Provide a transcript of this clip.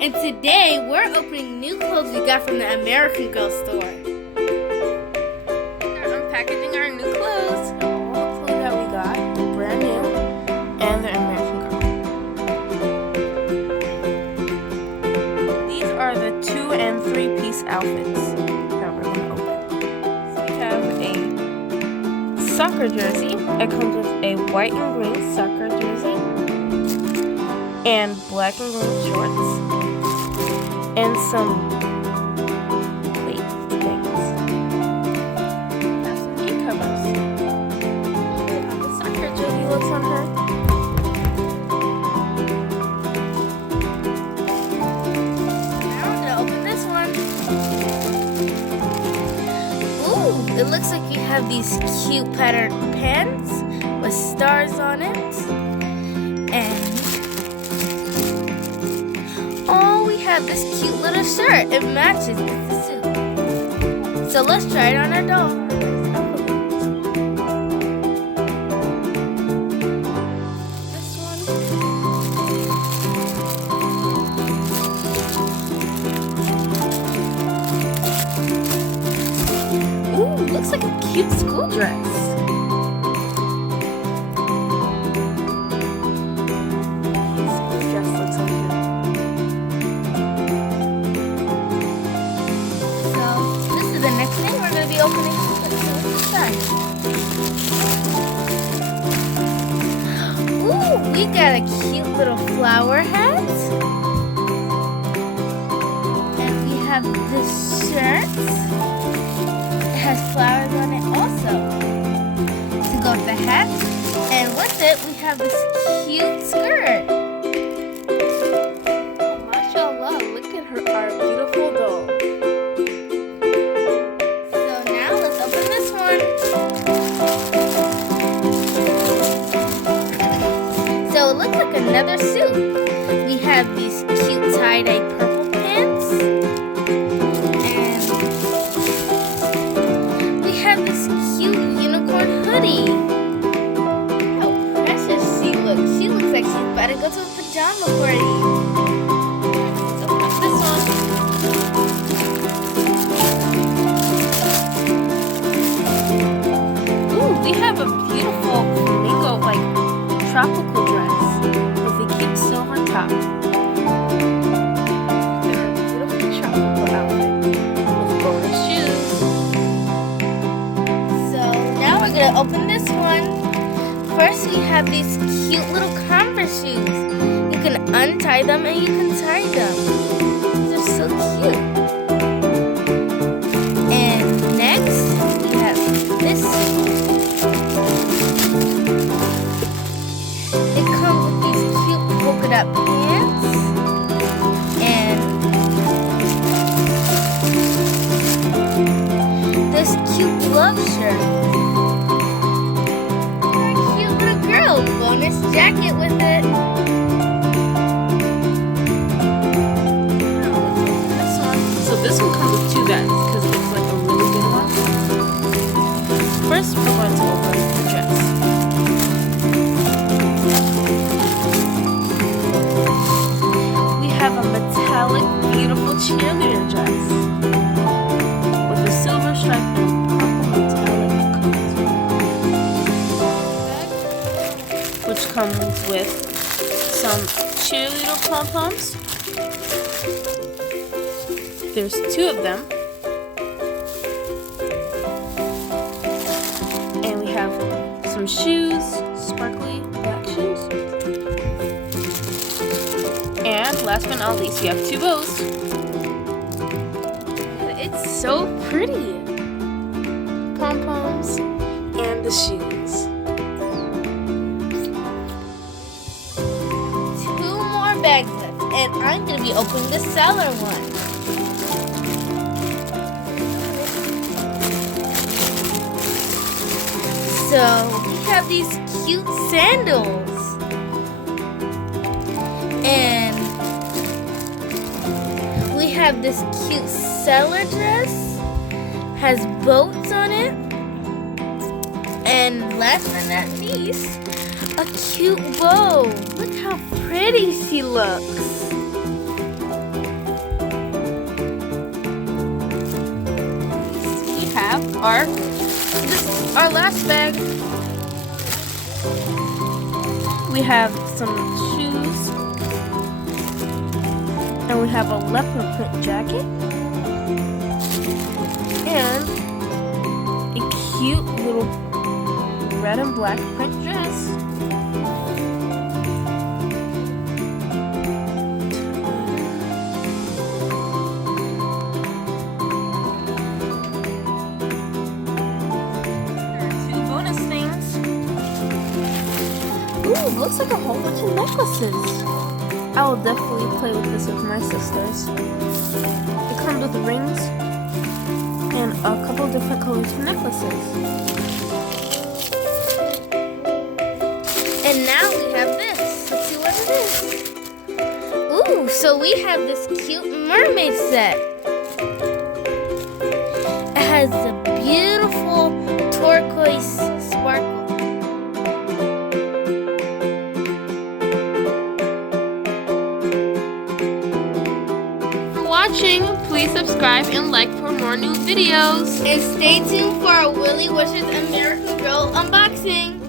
And today we're opening new clothes we got from the American Girl store. We're unpackaging our new clothes. All the clothes that we got, brand new, and the American Girl. These are the 2- and 3-piece outfits that we're gonna open. So we have a soccer jersey. It comes with a white and green soccer jersey and black and green shorts. And some plate things. Have some knee covers. Look how the soccer jersey looks on her. Now we're gonna open this one. Ooh, it looks like you have these cute patterned pants with stars on it. And have this cute little shirt. It matches with the suit. So let's try it on our doll. This one. Ooh, looks like a cute school dress. The next thing we're going to be opening. Ooh, we got a cute little flower hat. And we have this shirt. It has flowers on it also. To go with the hat. And with it, we have this cute skirt. Oh, mashallah, look at her, our beautiful doll. So it looks like another suit. We have these cute tie-dye purple pants. And we have this cute unicorn hoodie. How precious she looks. She looks like she's about to go to a pajama party. Let's open up this one. Ooh, we have a beautiful flamingo, tropical dress with a cute silver top. They're a beautiful tropical outfit with bonus shoes. So now we're gonna open this one. First we have these cute little Converse shoes. You can untie them and you can tie them. They're so cute. And next we have this. It comes with these cute polka dot pants and this cute glove shirt. And a cute little girl bonus jacket with it. So this one comes with 2 bags because it's like a really good one. First, we're going to open the dress. Have a metallic, beautiful cheerleader dress with a silver stripe and purple metallic coat, which comes with some cheerleader pom-poms. There's 2 of them, and we have some shoes, sparkly black shoes. And last but not least, we have 2 bows. It's so pretty. Pom-poms and the shoes. 2 more bags left, and I'm going to be opening the cellar one. So we have these cute sandals. And we have this cute cellar dress, has boats on it, and last but not least, a cute bow. Look how pretty she looks. are. This is our last bag. We have some shoes. And we have a leopard print jacket. And a cute little red and black print dress. Ooh, looks like a whole bunch of necklaces. I will definitely play with this with my sisters. It comes with rings and a couple different colors of necklaces. And now we have this. Let's see what it is. Ooh, so we have this cute mermaid set. It has a beautiful turquoise sparkle. Watching, please subscribe and like for more new videos. And stay tuned for our Willy Wishes American Girl unboxing.